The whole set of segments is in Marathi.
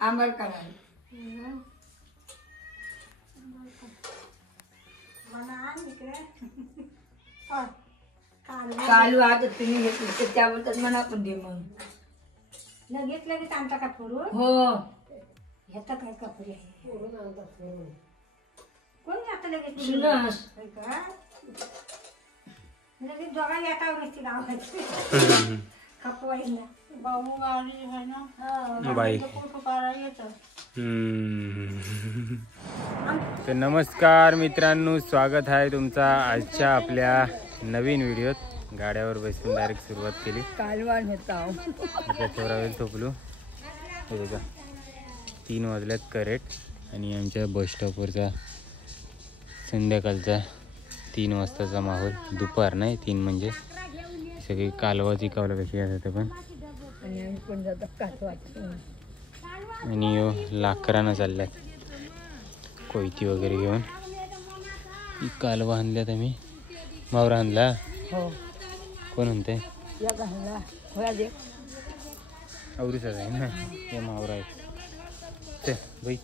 आंबट करायला कालू आता तुम्ही घेतली तर त्याबद्दल मला पण दे मग लगेच लगेच आणता का फोडून? हो ह्याचा काय कपडे आहे कोणी आता लगेच सुनस का लगेच दोघा येता नसते गावाची खपवायला बाबू गाडी आहे ना बाई फोटो काढायला येतं. तर नमस्कार मित्रांनो, स्वागत आहे तुमचा आजच्या आपल्या नवीन व्हिडिओत. गाड्यावर बसून डायरेक्ट सुरुवात केली. कालवान होता आता थोडा वेळ झोपलो. हे बघा 3 वाजल्यात करेक्ट. आणि आमच्या बस स्टॉपवरचा संध्याकाळचा 3 वाजताचा माहोल. दुपार नाही 3 म्हणजे सगळी कालवाची कावला कशी असते पण. आणि पण जातात कासवाचं आणि यो लाकरानं चालल्यात कोयती वगैरे घेऊन. ही कालवा आणल्यात आम्ही. मावरा आणला. हो कोण म्हणते या घालला होया दे आवडीचाच आहे ना. हे मावरा आहे ते बाई.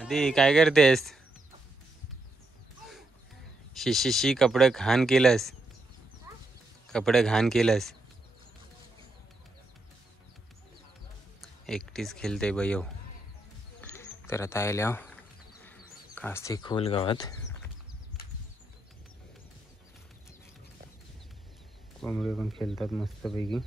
आधी काय करतेस? शिशी कपडे घाण केलंस. कपडे घाण केलंस. एकटीच खेळते बाई हो. तर आता आल्या कास्ते खोल गावात. कोंबडे पण खेळतात मस्तपैकी.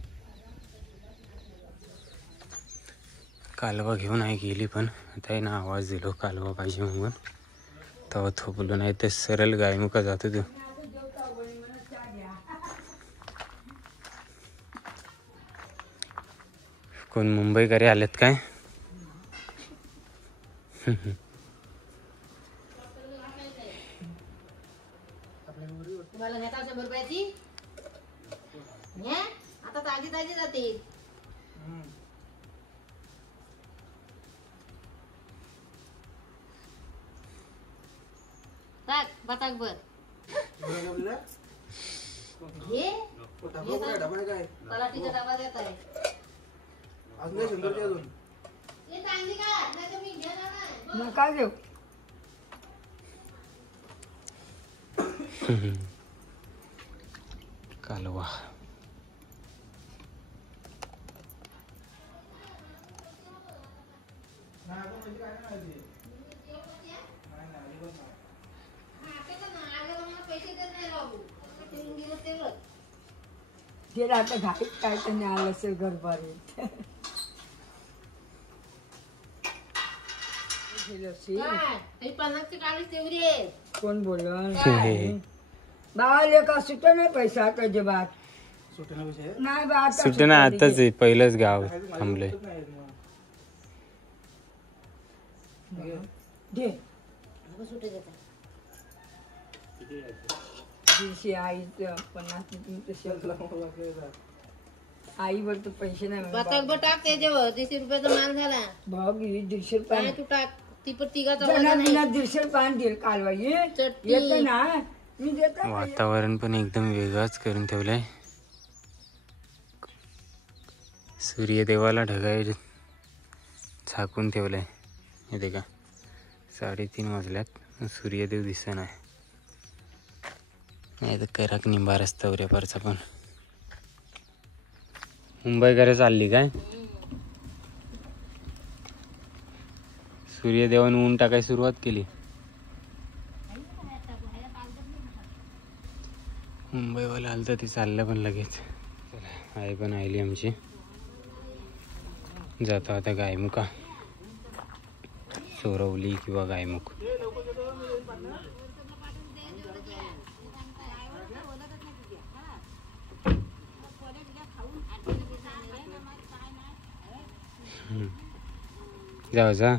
कालवा घेऊन आहे गेली पण आता आहे ना आवाज दिलो कालवा पाहिजे म्हणून. तेव्हा थोपलो नाही तर सरळ गायमुखा जातो तू. कोण मुंबईकरे आलेत काय? तुम्हाला घेता 100 रुपयाची आता ताजी ताजी जाते. बटाक बर हे पलाटीचा डबा देत आहे. नका घेऊ कालवा. गेला आता घाईत काय तर नाही आलं असेल गरबारीत. कोण बोललं बाळाले का सुट नाही पैसा आता अजिबात नाही बा आता सुट ना आताच आहे. पहिलंच गाव थांबलंय. दे 150 आईचं 50 आईवर तर पैसे नाही. बटाक बटाक त्याच्यावर 150 रुपयाचा माल झाला. बघ 150 काय रुपये तू टाक ती पण तिघाचा 150 रुपये देईल कालवा येत ना मी देतो. वातावरण पण एकदम वेगळाच करून ठेवलंय. सूर्यदेवाला ढगाय झाकून ठेवलंय. हे देखा 3:30 वाजल्यात सूर्यदेव दिसत नाही. नाही तर करक निंबा रस्ता उऱ्यापारचा पण. मुंबईकडे चालली काय? सूर्यदेवाने ऊन टाकायला सुरुवात केली. मुंबईवाला आलं तर ते चाललं पण लगेच. आई पण आली आमची. जातो आता गायमुखा. सोरवली किंवा गायमुख. जाऊ जा.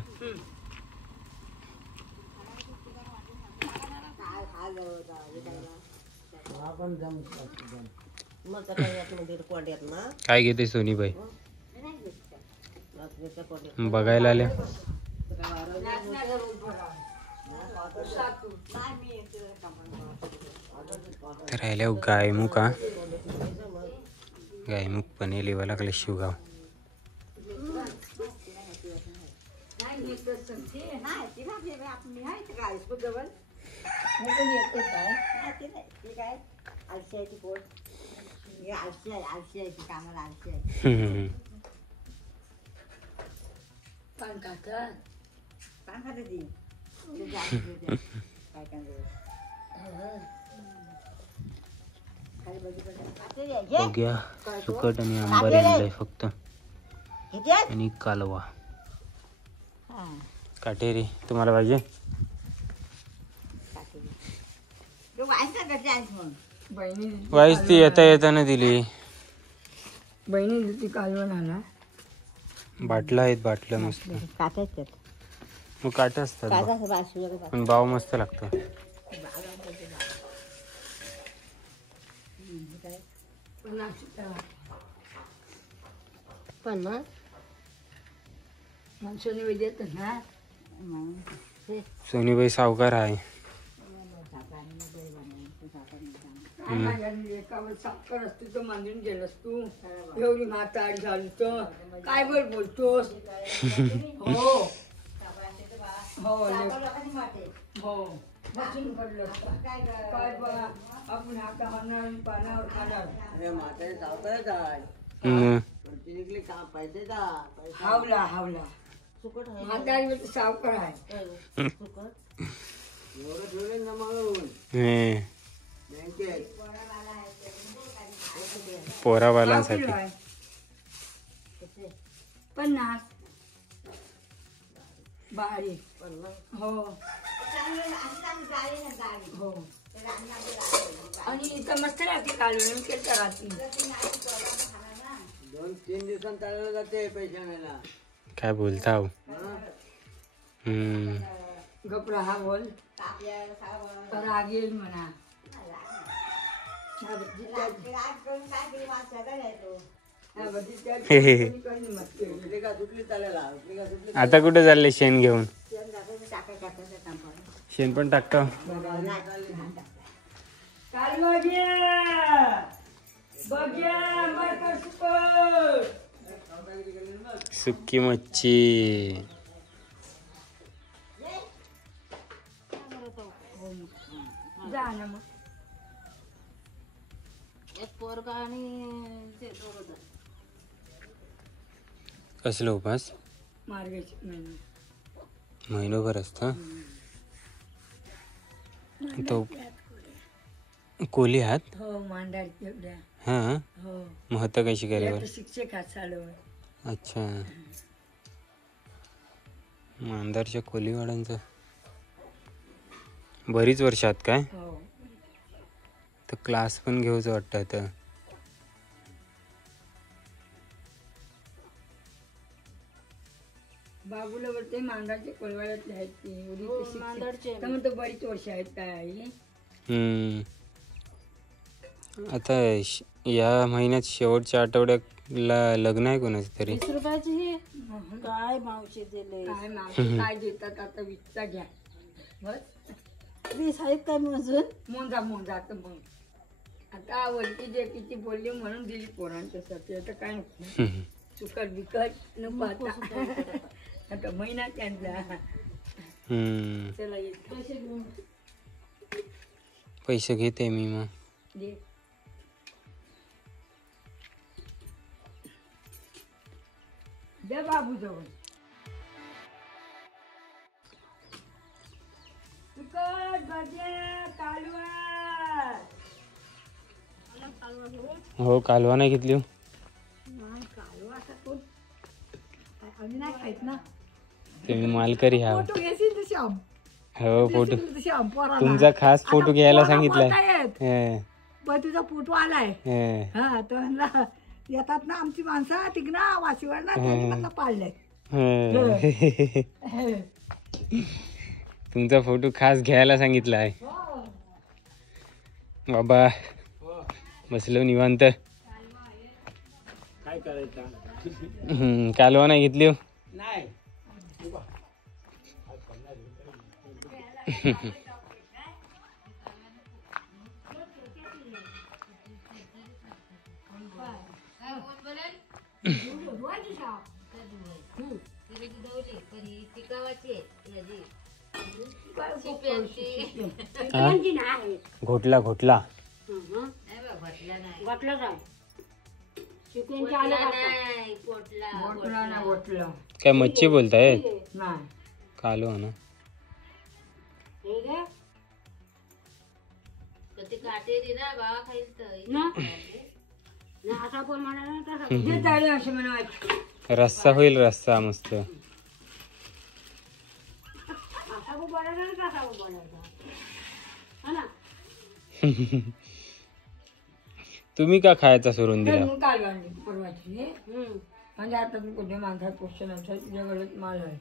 काय घेते सोनीबाई? बघायला आल्या. राहिल्या गायमुख. गायमुख पण लिवा लागले शिवगाव. नाही येत समजे नाही ती भाकरी आपली आहे ती गाडीस जवळ येते काय नाही ती नाही ती काय आलशी आहे ती पोट ही आलशी आहे ती कामाला आलशी आहे पान खातात काय खाते ती ते जास्त काय खाली बघितलं बघ्या सुकट आणि आंबारी आणलंय फक्त आणि कालवा काटेरी तुम्हाला पाहिजे बहिणी वाईस ती येताना दिली बहिणी दिली कालवण आणा बाटलं आहेत बाटलं मस्त मग काटे असतात पण भाव मस्त लागतो माणसाने विजेत ना सोनीबाई सावकार आहे एकावर साखर असतो तो मांडून गेलास तू एवढी म्हातारी झाली तर काय बरं बोलतोस हो हो हो बसून पडलं काय बघा आपण आता हाणार पानावर खाणार हावला हावला म्हातारी सावकार आहे पोरावालांसाठी 50 बारीक हो हो आणि इथं मस्त राहते कालवण केलं राहते 2-3 दिवसांत चालवलं जाते पैशाला काय बोलता हो गपरा हा बोल राग येईल म्हणा आता कुठे चालले शेण घेऊन शेण पण टाकतो सुकी मच्छी जा ना मग एक पोरगा आणि ते दोघं कसलं उपास मार्गशीर्ष महिना महिनोभर असतं तो कोली हात हो मांडार तेवढ्या हा हो महत्व कशी करायला आता शिक्षक हात चालू अच्छा मांदारच्या कोलीवाड्यांचं बरीच वर्षात काय हो तर क्लास पण घेऊच वाटतं आता बाबूला बोलते मांडारच्या कोलवाड्यातले आहेत ती एवढी ते शिक्षक तर म्हणतो बरीच वर्ष आहेत काय आई आता या महिन्यात शेवटच्या आठवड्याला लग्न आहे कोणाचं तरी 20 रुपयाची ही काय मावशी दिले काय मावशी काय देतात आता विकता घ्या बस 20 आहेत काय मोजून मोजा तर मग आता वरती जे किती बोलली म्हणून दिली पोरांच्यासाठी आता काय नको सुकट बिकट नको आता आता महिना त्यांचा चला येत पैसे घेते मी मग दे दे बाबू जवळ सुकट भजे कालवा हो कालवा नाही घेतली कालवा आता कोण आम्ही नाही खायत ना तुम्ही मालकरी हा फोटो घेशील तर श्याम हो फोटो श्याम पोराला तुमचा खास फोटो घ्यायला पोरा सांगितलाय बोलतायत. पण तुझा फोटो आलाय हा तो म्हणला येतात ना आमची माणसं तिकडा वाशीवर ना त्यांनी मला पाळलंय तुमचा फोटो खास घ्यायला सांगितलाय बाबा बसलो निवांत काय करायचं कालवा नाही घेतली नाही घोटला घोटला वाटलं काय चिकनची आलं गोटला ना गोटला काय मच्छी बोलताय नाही कालो ना हे घे ना असा पण म्हणाला ना तसा जे ताळे असे म्हणायचे रस्सा होईल रस्सा मस्त असा पण बोलायचा ना तसा पण बोलायचा हा ना तुम्ही का खायचा सोडून दिला मग काल आणली परवाची म्हणजे आता तू कुठे माणसात क्वेश्चन असतात तुझ्या गळ्यात माल आहे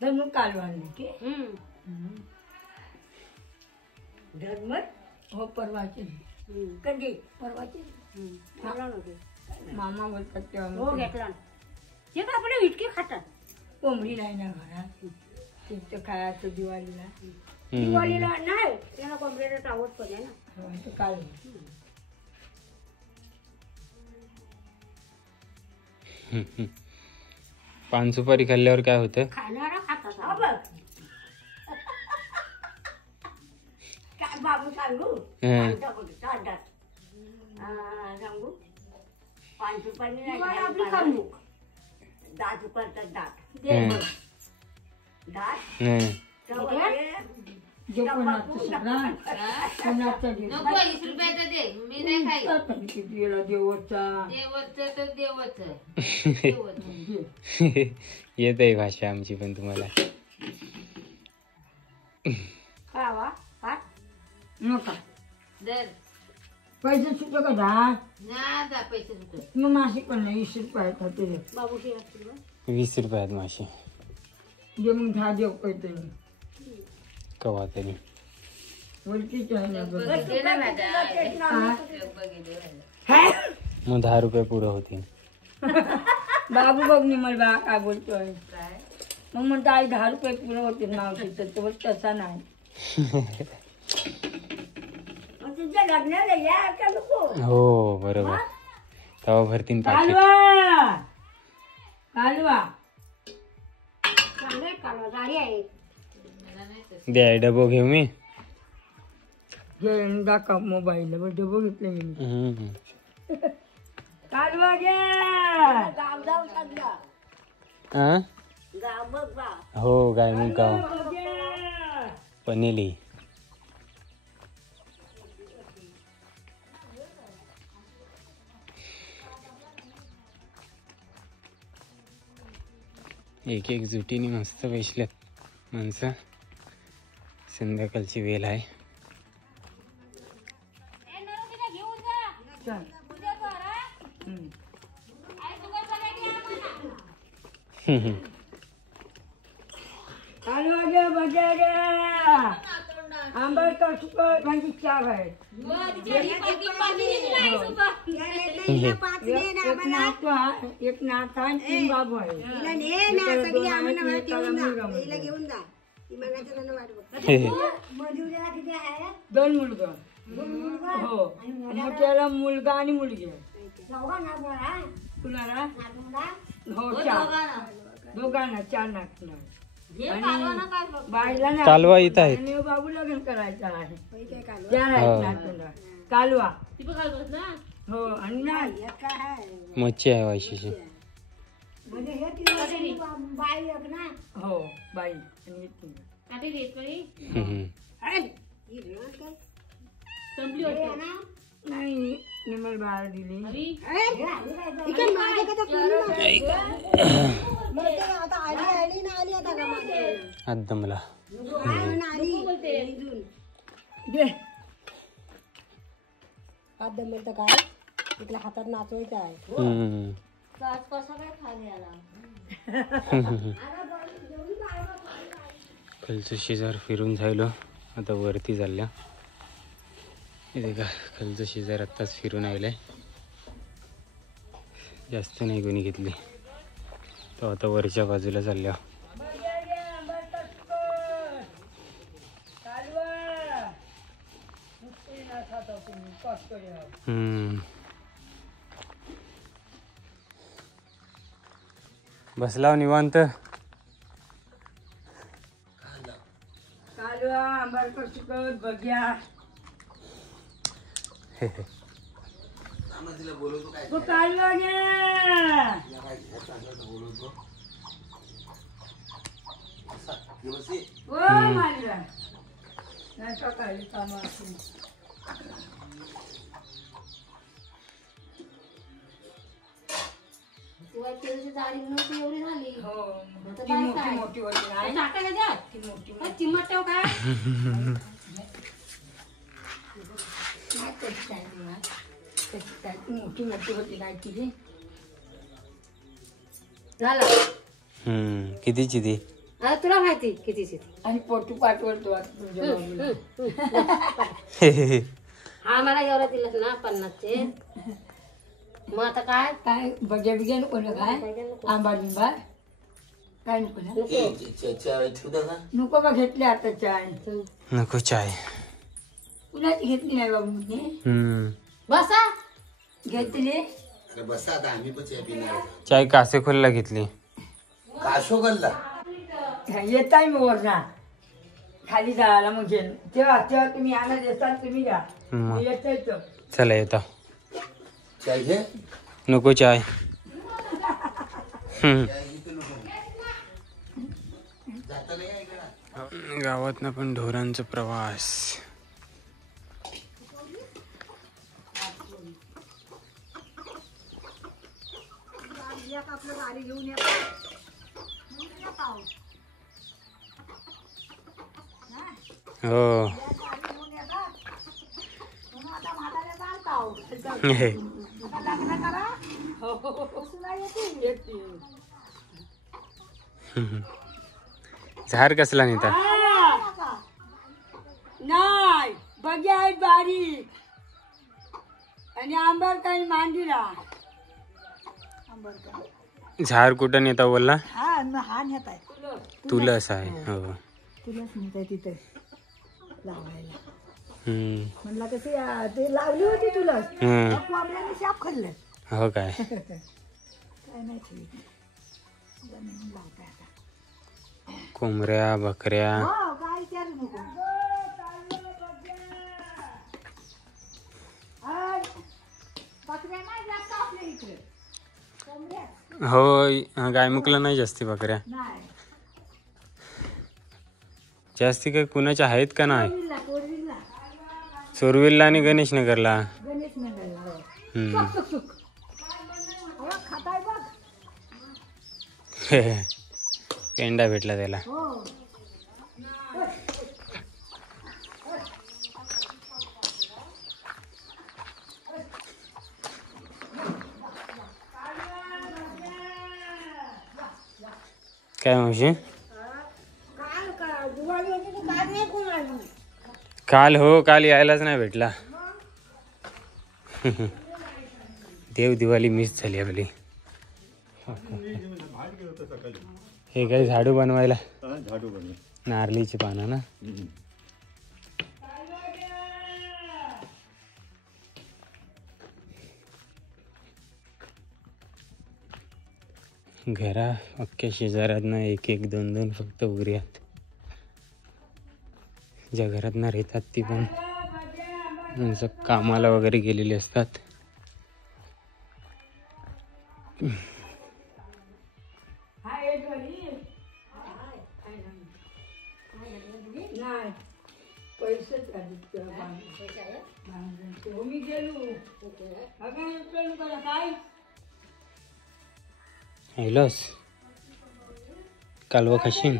तर मग काल आणली की धर्मत हो परवाची कधी परवाची घेतला नव्हते मामा बोलतात तेव्हा हो मग घेतला ते का आपले इतके खातात कोंबडी नाही ना घरात तिथं खायचं दिवाळीला दिवाळीला नाही त्याला कॉम्प्युटर आवड पण आहे ना हो, ते काल पान सुपारी खाल्ल्यावर काय होतं खाणारा खातात हा बघ काय बाबू सांगू सांगू 5 रुपयाने नाही आपली खाऊ दात करतात दात दात जे कोणाचं सगळा कोणाचा कितीला देवचा येत आहे भाषा आमची पण तुम्हाला खावा खा नका पैसे सुटलं का दहा मग मासे पण नाही 20 रुपये आहेत ते बाबू 20 रुपयात मासे जे मग 10 देव पैसे कवा तरी वरतीच आहे ना मग 10 रुपये पुरं होतील बाबू बघ नि मला बा काय बोलतोय मग म्हणतो आई 10 रुपये पुरं होतील मावशी तर तो तसा नाही तुमच्या लग्नाला या का नको हो बरोबर तवा भरतीन पाकिट कालवा कालवा चांगलं कालवा गाडी आहे द्या डबो घेऊ मी घे दाखव मोबाईल डबो घेतले मी कालवा घे गाव जाऊ सांगा हा? गाव बघ बा हो गायमुख गाव पनेली एक एक जुटीने मस्त बसल्यात माणसं संध्याकाळची वेळ आहे चल कालवा घे बघ्या घे आंबट सुकट म्हणजे 4 आहेत एक नात आणि 3 बाबू आहे दोन मुलगा हो मोठ्याला मुलगा आणि मुलगी आहे कुणाला हो 4 दोघांना 4 नातणार आणि बाईला नाही. कालवा इथं आहेत आणि बाबू लग्न करायचं आहे 4 आहेत नातूंना कालवा हो आणि नाही मच्छी आहे वाशीची म्हणजे हे तिला बाई एक ना हो बाई आणि नाही निमल बाळ दिली अद्दमला काय तिथल्या हातात नाचवायचं आहे कसा काय खाली आला खालचं शेजार फिरून झालो आता वरती चालल्या इथे का खालचं शेजार आत्ताच फिरून आलंय जास्त नाही कोणी घेतली तो आता वरच्या बाजूला चालल्या बसलाव निवांत आंबारकर सुकत बघ्या तो काढला घ्या मारला नाही का काढली कामा एवढी झाली हो ती मोठी मोठी होती नाही टाकायला द्या ती मोठी चिमट ठेव काय मोठी मोठी होती काय ती झाला कितीची ती तुला माहिती कितीची आणि पोटू पाठवतो आता तुमच्या बाबूला. हा मला एवढा दिलास ना 50चे मग आता काय काय बघ्या बिघ्या नको ना काय आंबा बिंबा काय नको ना नको बा घेतले आता चाय नको चाय कुणाची घेतली नाही बाबू मी बसा घेतली चाय कासे खोलला घेतली येत आहे मी वरना खाली जायला मग तेव्हा तेव्हा तुम्ही आणत असाल तुम्ही घ्या येत येतो चला येता नको चाय गावातनं पण ढोरांचा प्रवास आपलं गाडी घेऊन या हो झाड कसला नेता नाही बघ्या आहेत बारीक आणि आंबर काही मांडीला झाड कुठं नेता बोलला हा नेत आहे तुलस आहे हो तुलाच नेत आहे तिथे लावायला हम्म म्हणलं कशी ते लावली होती तुलाच कोंबड्याने शाप खाल्लं हो काय काय नाही ठीक लावताय आता कोंबड्या बकऱ्या हो काय विचारू नको बकऱ्या नाही जास्त आपल्या इकडे कोंबड्या हो गायमुखला नाही जास्ती बकऱ्या नाही जास्ती काही कुणाच्या आहेत का नाही कोरविल्ला चोरविलला आणि गणेशनगरला गणेश नगरला हम्म खाताय बघ पेंडा भेटला त्याला हो काय मावशी काल का दिवाळी होती तू काल नाही कोण आली काल हो काल यायलाच नाही भेटला देव दिवाळी मिस झाली आपली हे काही झाडू बनवायला नारळीची पानं ना घरा अख्ख्या शेजारातनं एक एक दोन दोन फक्त उगरी आहेत ज्या घरातनं राहतात ती पण माणसं कामाला वगैरे गेलेली असतात नाही पैसेच मी गेलो काय ऐकलंस कालवा खाशीन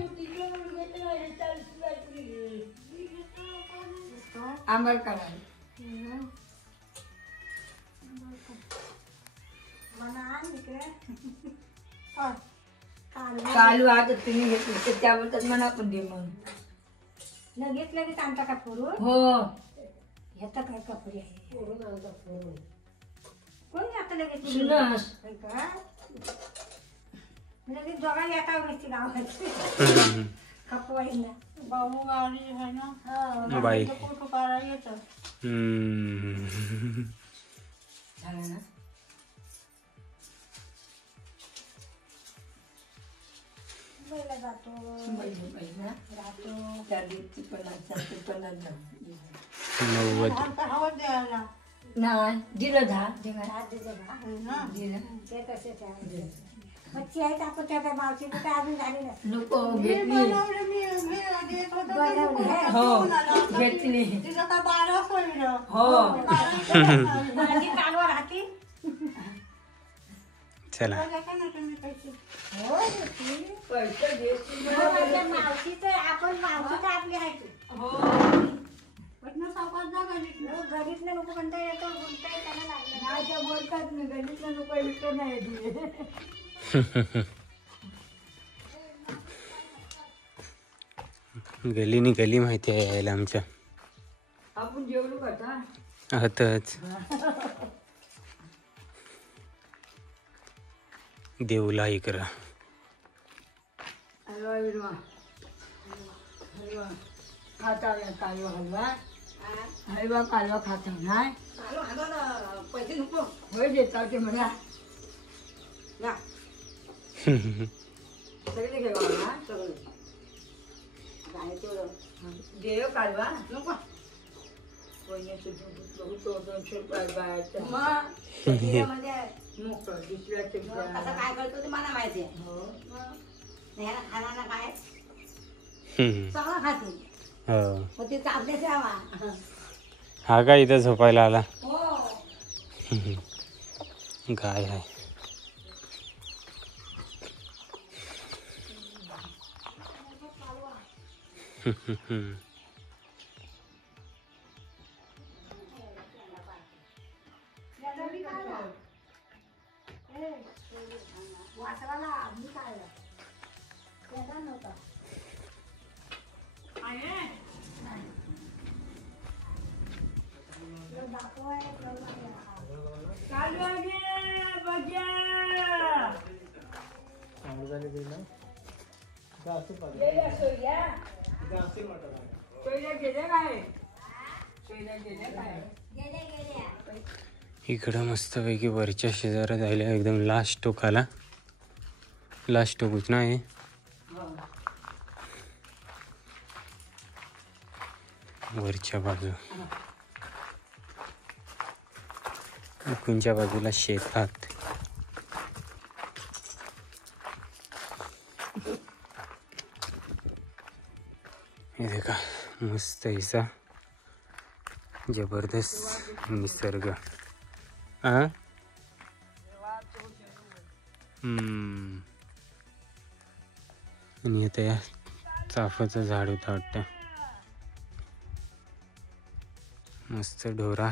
आंबर काढायला कालू आता तुम्ही घेतली तर त्याबद्दल म्हणा पण दे मग लगेच लगेच आणता का फोडून हो ह्याचा काय कपडे आहे कोणी आता लगेच सुनस का लगेच दोघा येता नसते गावात कपवायला बाबू गाडी आहे ना बाई फोटो काढायला येतं झालं ना मुंबईला जातो राहतो. त्या दिवशी पण आजच्या पण जाऊ. 90. आमचा हवा द्यायला नाही दिलं दहा हात दिले बा. दिलं ते तसेच आहे. मच्छी आहे का आपण त्या मावशीने काय अजून झाली नाही. नको घेतली हो घेतली तिचं काय 12 सोडलं. हो माझी कालवा राहते. चला हो घेतली. पैसे घेतली हो, माझ्या मावशीचं आपण मावशीचं आपली आहे ती. हो गरीबनं लोक म्हणता येतं बोलता त्यांना लागलं. नाही त्या बोलतात ना गणितला नको विकत नाही दिले गलीनी गली माहिती आहे यायला आमच्या. आपण जेवलो का आता आताच देऊला इकडं हलवा बिलवा हलवा खाता कालवा हलवा हलवा कालवा खाता नाही पैसे नको होय देतात ते म्हणा ना सगळे घेवा ना सगळं काय तेवढं देव कालवा नको. कोणाचं दूध बघू तो 200 रुपये बाहेरचं मग म्हणजे मोकळं दुसऱ्याचं कसं घ्या. काय करतो ते मला माहिती आहे. हो ह्याला खाना काय हम्म. सगळं खातो. हो मग तिचा अभ्यास यावा. हा का इथं झोपायला आला. हो गाय आहे. वासराला मी काय त्याचा नव्हता. दाखवाय कालवा घे बघ्या गेल्या सोयल्या सोयल्या गेल्या काय सोयल्या गेल्या काय इकडं मस्तपैकी वरच्या शेजारात राहिल्या एकदम लास्ट टोकाला. लास्ट टोकूच नाही वरच्या बाजू कोणच्या बाजूला शेतात. हे देखा मस्त ऐसा जबरदस्त निसर्ग. हा आणि आता या चाफाचं झाड होतं वाटतं. मस्त ढोरा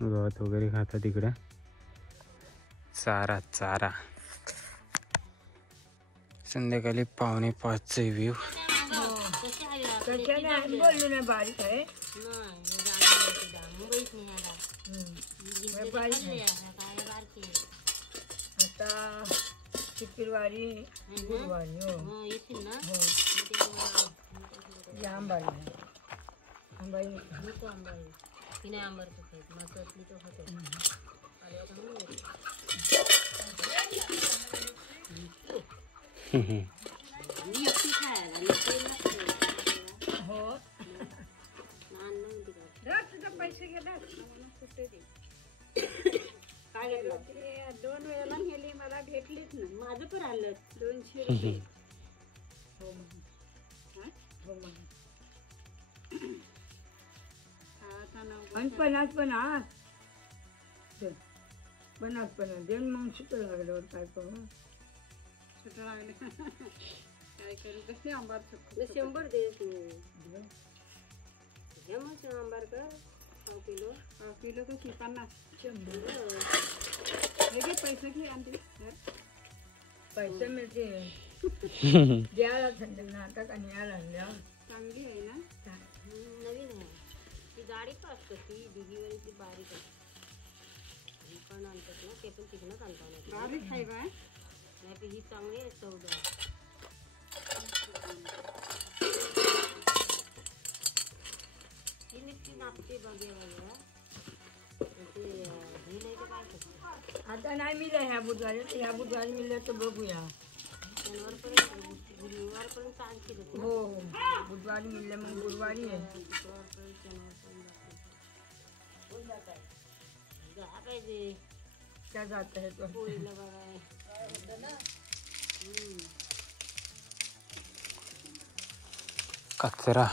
गवत वगैरे खातात इकडं. चारा चारा. संध्याकाळी 4:45चा व्ह्यू. बोललो नाही बारीक आहे आता शुक्रवारी गुरुवारी हो या आंबाई आंबाई हो पैसे घेतात काय घेतलं? 2 वेळेला नेली मला भेटलीच ना. माझं पण आलं 200 रुपये हो आणि 50 देऊन मग सुटं लागल्यावर काय करू सुटं लागले काय करू कसे आंबार 100 दे तू घे मग आंबार कर 1 किलो. किलो कशी 50 100 पैसे घे आणते पैसे मिळते द्यायला थंड नाटक आणि यायला चांगली आहे ना. नवीन आहे ती गाडी पास ती दिदीवाली बारीक आहे. पण आणतात ना ते पण तिकडूनच आणतात. बारीक आहे बाय नाही तर ही चांगली आहे 14. ही नुसती नापते बघ्या ते हे नाही तर काय करते आता नाही मिळलं ह्या बुधवारी मिळलं तर बघूया. शनिवारपर्यंत शुक्रवारपर्यंत चार्ज केलं हो बुधवारी मिळलं मग गुरुवारी आहे. जा पाहिजे त्या जात आहे तो. पोरीला बघाय. कचरा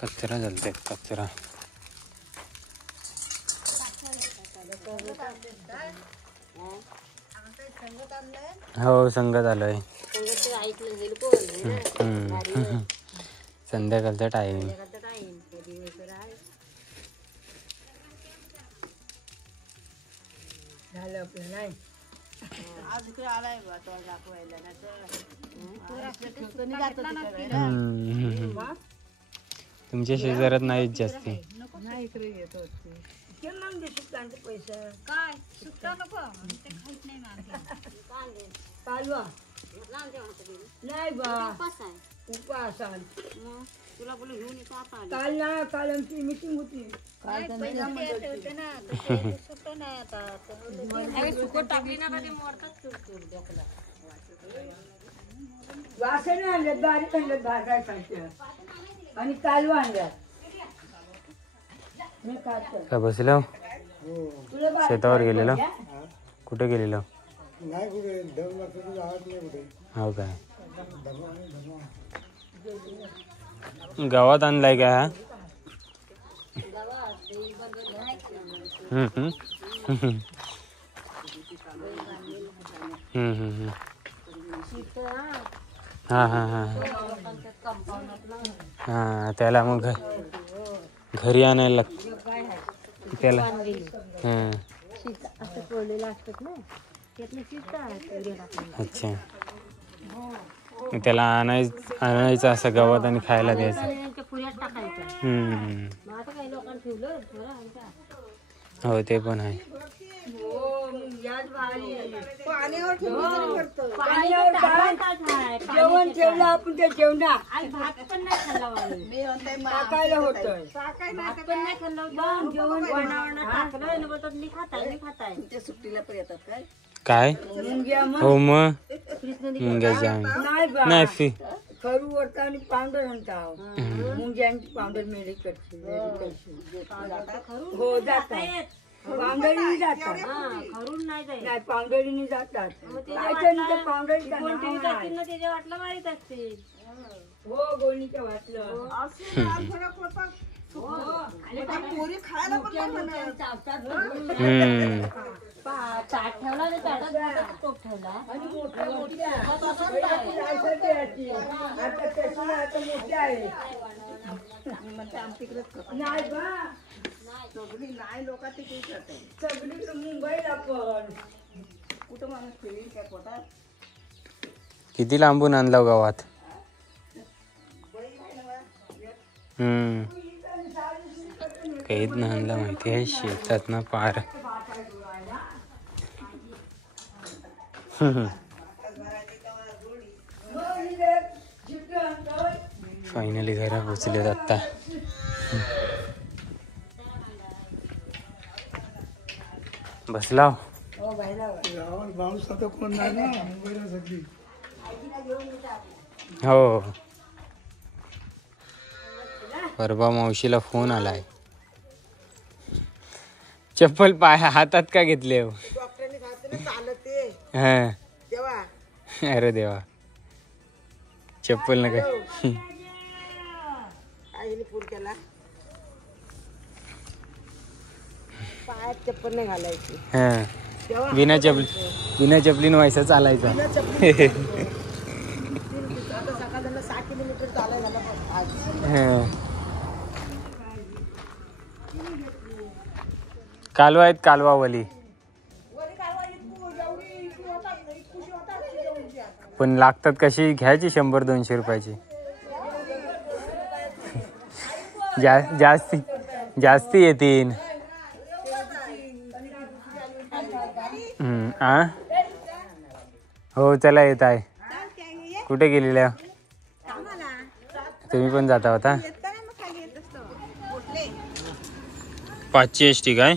कचरा झालते कचरा. हो संगत आलोय. ऐकलं गेलं कोण संध्याकाळचा टाइम. झालं आपलं नाही. तुमच्या शेजारात नाहीच जास्ती. नाही इकडे येत होते. मग देशील कांदे पैसा काय सुट्टा नको ते खाईत नाही ना. कालवा नाही बा उपास आहे. उपवास आहे. मग तुला बोलू घेऊन येतो आता आली. काल ना काल आमची मीटिंग होती. काल होते ना तर सुट्ट नाही आता. अरे सुकट टाकली ना का ते मोडतात चूर देखला. वासने आणले बारीक आणलं भाजाय सांगते आणि कालवा आणल्या. मी खातो. का बसलो तुला बारीक शेतावर गेलेलो. कुठे गेलेलो? नाही कुठे दम लागतो गावात नाही कुठे. हो काय गावात आणलाय का हा? हा हा हा हा त्याला मग घरी आणायला लागतं त्याला. हां असं कोरलेलं असतात ना त्यातलं शिजतात. अच्छा त्याला आणायचं असं गावात आणि खायला द्यायचं. पुऱ्यात टाकायचं. मग आता काही लोकांनी ठेवलं थोडं आमच्या. हो ते पण आहे. जेवण ठेवलं आपण ते जेवणा भात पण नाही खाल्ला वाणी. टाकायला होतं. भात पण नाही खाल्ला होता. जेवण वरणावरनं टाकलं आणि बोलतात मी खाताय. ते सुट्टीला पण येतात काय. काय मुंग्या मग हो मग मुंग्याची आम्ही नाही बा नाही फी खरू वरता आणि पावडर आणता. मुंग्यांची पावडर मिळेल कडची. हो जातात पावडरीने जातात. खरून नाही जाईल. नाही पावडरीने जातात. काय तरी पावडरी त्याच्या वाटलं मारित असते. हो गोणीच्या वाटलं. ताट ठेवला आणि ताटात टोप ठेवला. आणि मोठ्या मोठ्या आता त्याची आता मोठ्या आहे. नाही बा नाही लोक ते करते. सगळीकडे मुंबईला पण कुठं माणूस फिरेल काय पोटात. किती लांबून आणला गावात. कैद ना आणला माहिती आहे शेतात ना पार. फायनली घरा पोचलेत आता. बसलाव गावात पाऊस आता कोण नाही ना मुंबईला सगळी. हो परवा मावशीला फोन आलाय. चप्पल पाय हातात का घेतले हो? हा अरे देवा चप्पल नका. पायात चप्पल नाही घालायची. हा बिना चपलीनं व्हायचं चालायचं. सकाळ 6 किलोमीटर चालायला कालवा आहेत कालवावली. पण लागतात कशी घ्यायची 100-200 रुपयाची. जास्ती येतील. हो चला येत आहे. कुठे गेलेल्या तुम्ही पण जाता होता. 5ची एसटी काय